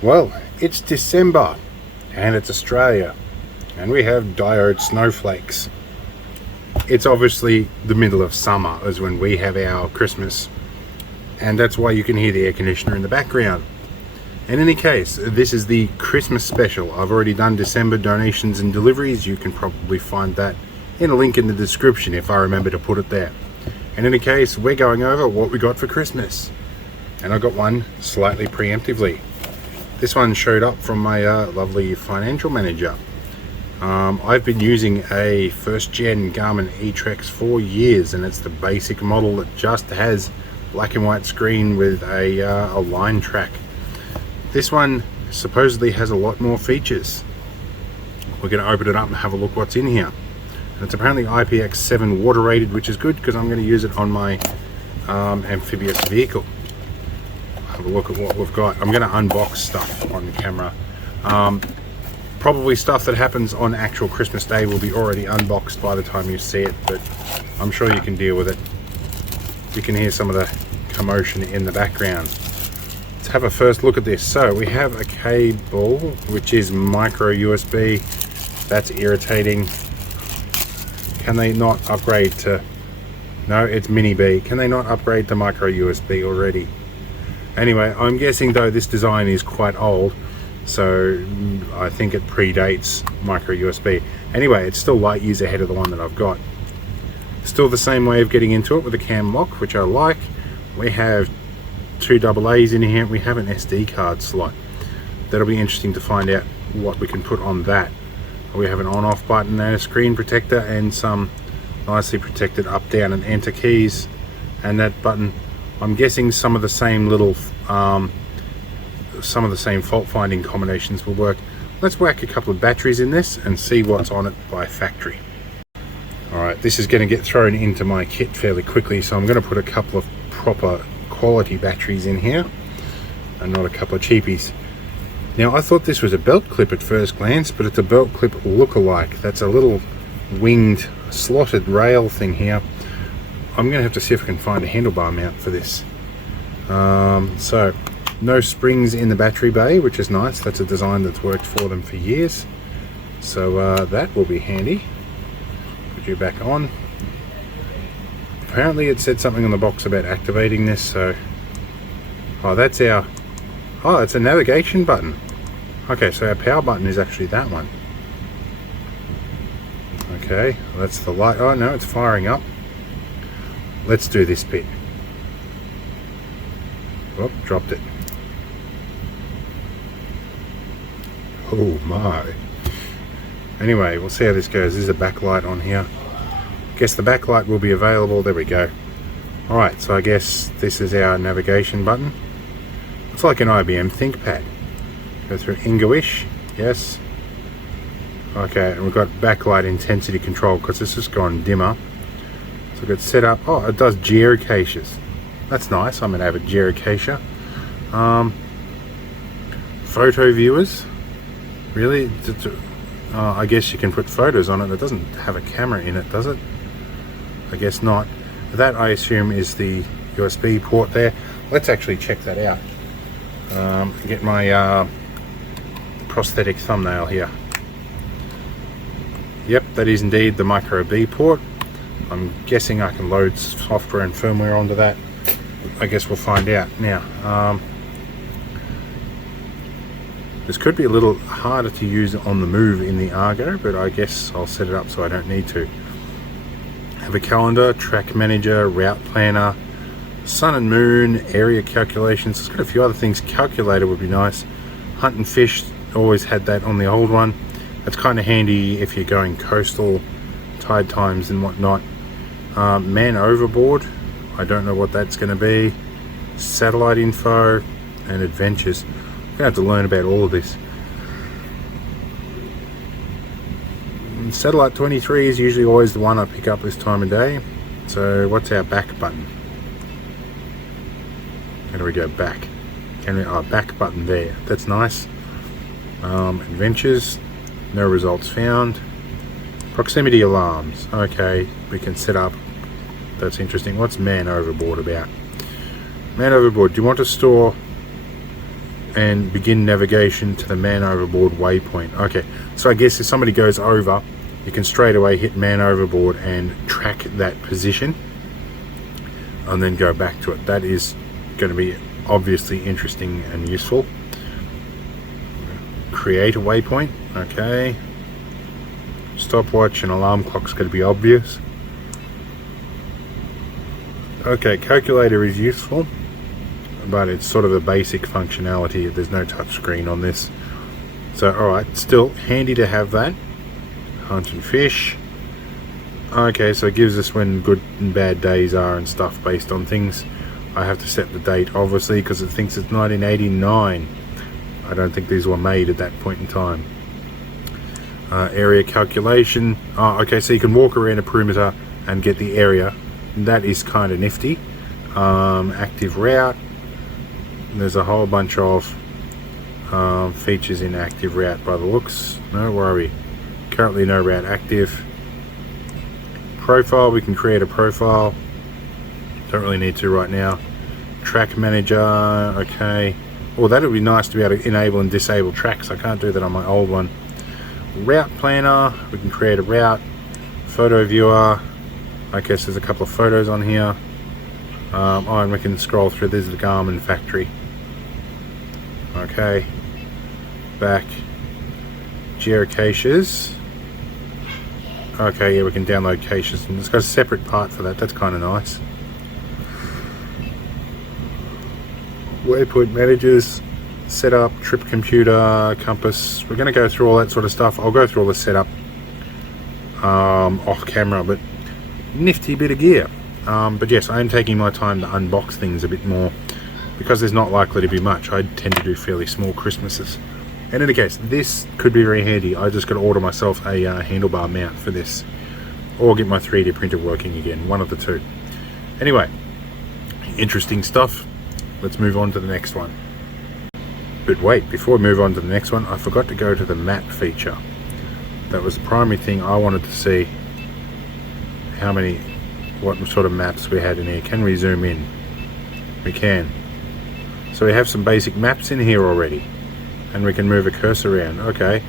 Well, it's December and it's Australia and we have diode snowflakes. It's obviously the middle of summer is when we have our Christmas, and that's why you can hear the air conditioner in the background. In any case, this is the Christmas special. I've already done December donations and deliveries. You can probably find that in a link in the description if I remember to put it there. In any case, we're going over what we got for Christmas, and I got one slightly preemptively. This one showed up from my lovely financial manager. I've been using a first gen Garmin eTrex for years, and it's the basic model that just has black and white screen with a line track. This one supposedly has a lot more features. We're going to open it up and have a look what's in here. And it's apparently IPX7 water rated, which is good because I'm going to use it on my amphibious vehicle. Have a look at what we've got. I'm going to unbox stuff on camera. Probably stuff that happens on actual Christmas Day will be already unboxed by the time you see it, but I'm sure you can deal with it. You can hear some of the commotion in the background. Let's have a first look at this. So we have a cable which is micro USB. That's irritating. Can they not upgrade to... No, it's mini B. Can they not upgrade to micro USB already? Anyway, I'm guessing though this design is quite old, so I think it predates micro USB. Anyway, it's still light years ahead of the one that I've got. Still the same way of getting into it with a cam lock, which I like. We have two AA's in here. We have an SD card slot. That'll be interesting to find out what we can put on that. We have an on-off button and a screen protector and some nicely protected up, down and enter keys. And that button, I'm guessing some of the same little some of the same fault finding combinations will work. Let's whack a couple of batteries in this and see what's on it by factory. Alright, this is going to get thrown into my kit fairly quickly, so I'm going to put a couple of proper quality batteries in here and not a couple of cheapies. Now, I thought this was a belt clip at first glance, but it's a belt clip look-alike. That's a little winged slotted rail thing here. I'm going to have to see if I can find a handlebar mount for this. So no springs in the battery bay, which is nice. That's a design that's worked for them for years, so that will be handy. Put you back on. Apparently it said something on the box about activating this, so that's our it's a navigation button. Okay, so our power button is actually that one. Okay, that's the light. Oh no, it's firing up. Let's do this bit. Oh, dropped it. Oh my. Anyway, we'll see how this goes. There's a backlight on here. Guess the backlight will be available. There we go. Alright, so I guess this is our navigation button. It's like an IBM ThinkPad. Go through English. Yes. Okay, and we've got backlight intensity control because this has gone dimmer. So we've got set up. Oh, it does geocaches. That's nice. I'm an avid geocacher. Photo viewers. Really? I guess you can put photos on it. It doesn't have a camera in it, does it? I guess not. That, I assume, is the USB port there. Let's actually check that out. Get my prosthetic thumbnail here. Yep, that is indeed the micro B port. I'm guessing I can load software and firmware onto that. I guess we'll find out now. This could be a little harder to use on the move in the Argo, but I guess I'll set it up so I don't need to. Have a calendar, track manager, route planner, sun and moon, area calculations. It's got a few other things. Calculator would be nice. Hunt and fish, always had that on the old one. That's kind of handy if you're going coastal, tide times and whatnot. Man overboard, I don't know what that's going to be. Satellite info and adventures. I'm going to have to learn about all of this. Satellite 23 is usually always the one I pick up this time of day. So what's our back button? How do we go back? Back button there. That's nice. Adventures, no results found. Proximity alarms. Okay, we can set up. That's interesting. What's man overboard about? Man overboard. Do you want to store and begin navigation to the man overboard waypoint. Okay, so I guess if somebody goes over, you can straight away hit man overboard and track that position and then go back to it. That is going to be obviously interesting and useful. Create a waypoint. Okay, stopwatch and alarm clock's going to be obvious. Okay, calculator is useful, but it's sort of a basic functionality. There's no touch screen on this, so alright, still handy to have that. Hunt and fish. Okay, so it gives us when good and bad days are and stuff based on things. I have to set the date obviously because it thinks it's 1989. I don't think these were made at that point in time. Area calculation. Okay, so you can walk around a perimeter and get the area. That is kind of nifty. Active route. There's a whole bunch of features in active route by the looks. No worry. Currently no route active. Profile, we can create a profile. Don't really need to right now. Track manager, okay. Well, that would be nice to be able to enable and disable tracks. I can't do that on my old one. Route planner, we can create a route. Photo viewer, I guess there's a couple of photos on here. And we can scroll through. There's the Garmin factory. Okay, back. Geocaches. Okay, yeah, we can download caches, and it's got a separate part for that. That's kind of nice. Waypoint managers, setup, trip computer, compass. We're going to go through all that sort of stuff. I'll go through all the setup off camera, but nifty bit of gear. But yes, I am taking my time to unbox things a bit more because there's not likely to be much. I tend to do fairly small Christmases. In any case, this could be very handy. I just got to order myself a handlebar mount for this, or get my 3D printer working again, one of the two. Anyway, interesting stuff. Let's move on to the next one. But wait, before we move on to the next one, I forgot to go to the map feature. That was the primary thing I wanted to see. What sort of maps we had in here. Can we zoom in? We can. So we have some basic maps in here already. And we can move a cursor around. Okay,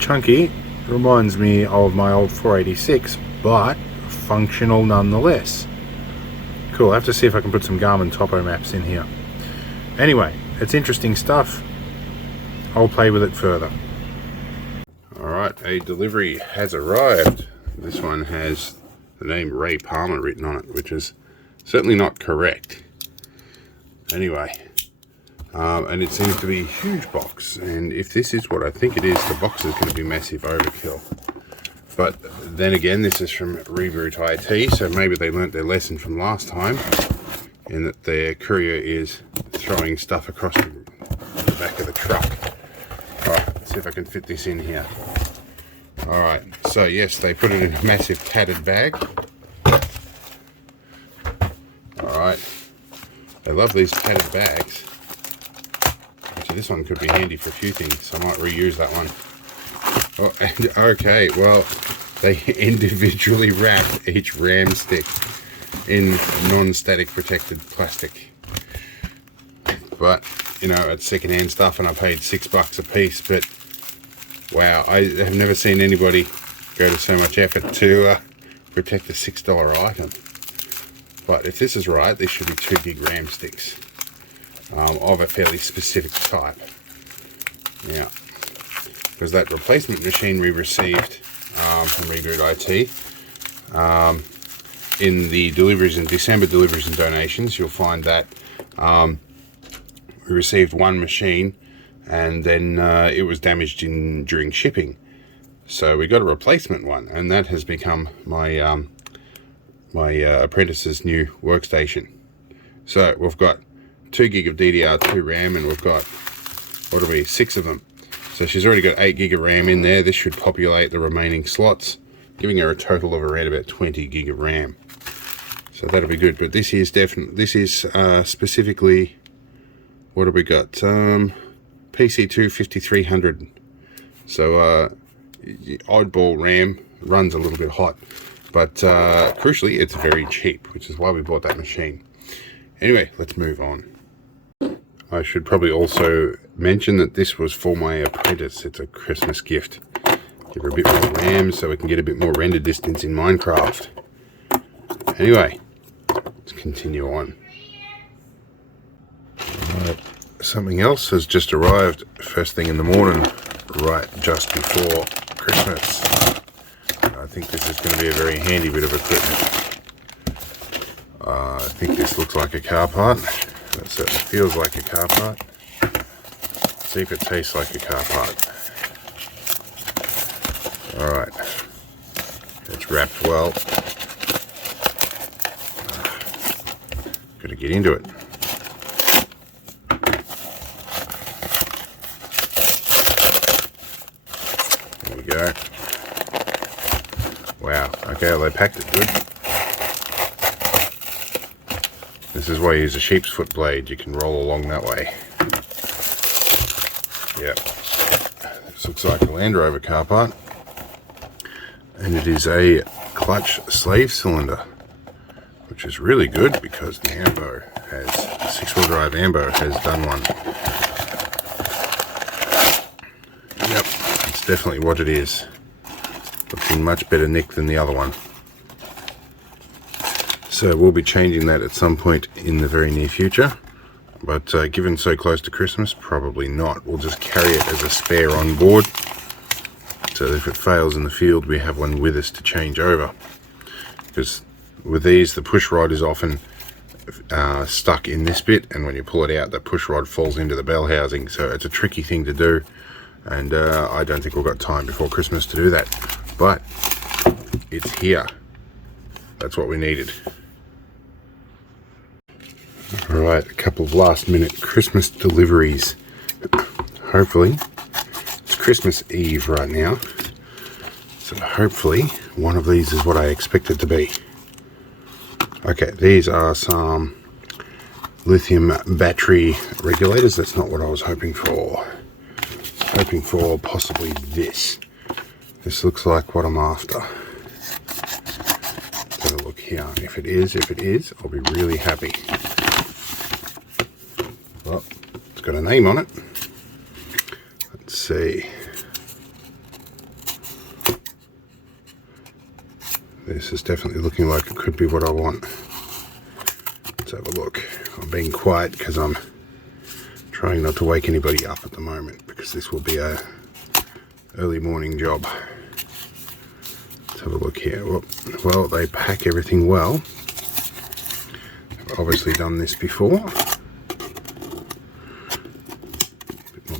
chunky, reminds me of my old 486, but functional nonetheless. Cool, I have to see if I can put some Garmin topo maps in here. Anyway, it's interesting stuff. I'll play with it further. Alright, a delivery has arrived. This one has the name Ray Palmer written on it, which is certainly not correct. Anyway, and it seems to be a huge box, and if this is what I think it is, the box is going to be massive overkill. But then again, this is from Reboot IT, so maybe they learnt their lesson from last time in that their courier is throwing stuff across the back of the truck. Alright, let's see if I can fit this in here. Alright, so yes, they put it in a massive padded bag. Alright, I love these padded bags. Actually, this one could be handy for a few things, so I might reuse that one. Oh, and okay, well, they individually wrap each ram stick in non-static protected plastic. But, you know, it's second-hand stuff and I paid $6 a piece, but wow, I have never seen anybody go to so much effort to protect a $6 item. But if this is right, this should be 2 gig RAM sticks of a fairly specific type. Yeah, because that replacement machine we received from Reboot IT in the deliveries and December deliveries and donations, you'll find that we received one machine and then it was damaged during shipping, so we got a replacement one, and that has become my my apprentice's new workstation. So we've got 2 gig of DDR2 RAM, and we've got, what will be, 6 of them. So she's already got 8 gig of RAM in there. This should populate the remaining slots, giving her a total of around about 20 gig of RAM. So that'll be good. But this is specifically, what have we got? PC2 5300. So oddball RAM, runs a little bit hot, but crucially it's very cheap, which is why we bought that machine. Anyway, let's move on. I should probably also mention that this was for my apprentice. It's a Christmas gift. Give her a bit more RAM so we can get a bit more render distance in Minecraft. Anyway, let's continue on. Right, something else has just arrived first thing in the morning, right just before Christmas. I think this is going to be a very handy bit of equipment. I think this looks like a car part. It certainly feels like a car part. Let's see if it tastes like a car part. Alright, it's wrapped well. Gotta get into it. There we go. Wow, okay, well, they packed it good. This is why you use a sheep's foot blade. You can roll along that way. Yep. This looks like a Land Rover car part. And it is a clutch slave cylinder, which is really good because the Ambo has, six-wheel drive Ambo has done one. Yep, it's definitely what it is. Looks in much better nick than the other one. So we'll be changing that at some point in the very near future, but given so close to Christmas, probably not. We'll just carry it as a spare on board, so that if it fails in the field, we have one with us to change over. Because with these, the push rod is often stuck in this bit, and when you pull it out, the push rod falls into the bell housing, so it's a tricky thing to do, and I don't think we've got time before Christmas to do that, but it's here. That's what we needed. Alright, a couple of last minute Christmas deliveries. Hopefully, it's Christmas Eve right now, so hopefully one of these is what I expect it to be. Okay, these are some lithium battery regulators. That's not what I was hoping for. Hoping for possibly this. This looks like what I'm after. Let's have a look here. If it is, I'll be really happy. Well, it's got a name on it. Let's see. This is definitely looking like it could be what I want. Let's have a look. I'm being quiet because I'm trying not to wake anybody up at the moment, because this will be a early morning job. Let's have a look here. Well, they pack everything well. I've obviously done this before.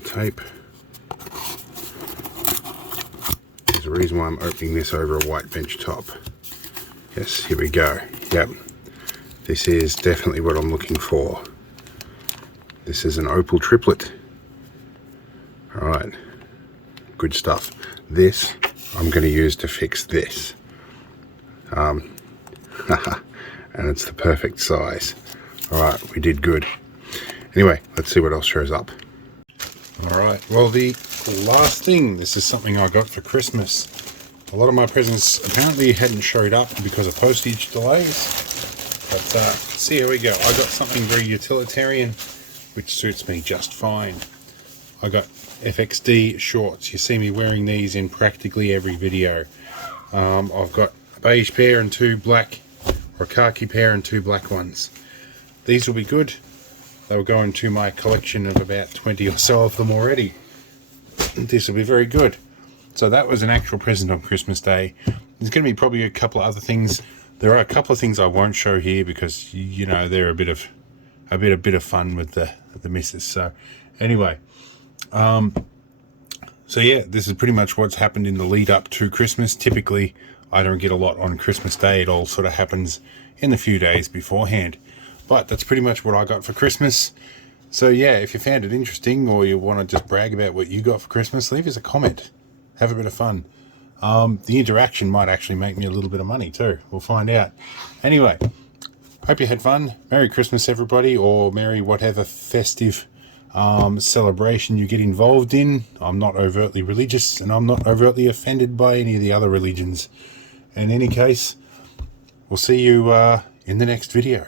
Tape. There's a reason why I'm opening this over a white bench top. Yes, here we go. Yep, this is definitely what I'm looking for. This is an opal triplet. Alright, good stuff. This I'm going to use to fix this. And it's the perfect size. Alright, we did good. Anyway, let's see what else shows up. Alright, well, the last thing, this is something I got for Christmas. A lot of my presents apparently hadn't showed up because of postage delays, but see, here we go. I got something very utilitarian, which suits me just fine. I got FXD shorts. You see me wearing these in practically every video. I've got a beige pair and two black, or a khaki pair and two black ones. These will be good. They will go into my collection of about 20 or so of them already. This will be very good. So that was an actual present on Christmas Day. There's going to be probably a couple of other things. There are a couple of things I won't show here because, you know, they're a bit of fun with the missus. So anyway, so yeah, this is pretty much what's happened in the lead up to Christmas. Typically, I don't get a lot on Christmas Day. It all sort of happens in the few days beforehand. But that's pretty much what I got for Christmas. So yeah, if you found it interesting or you want to just brag about what you got for Christmas, leave us a comment. Have a bit of fun. The interaction might actually make me a little bit of money too. We'll find out. Anyway, hope you had fun. Merry Christmas, everybody, or Merry whatever festive celebration you get involved in. I'm not overtly religious, and I'm not overtly offended by any of the other religions. In any case, we'll see you in the next video.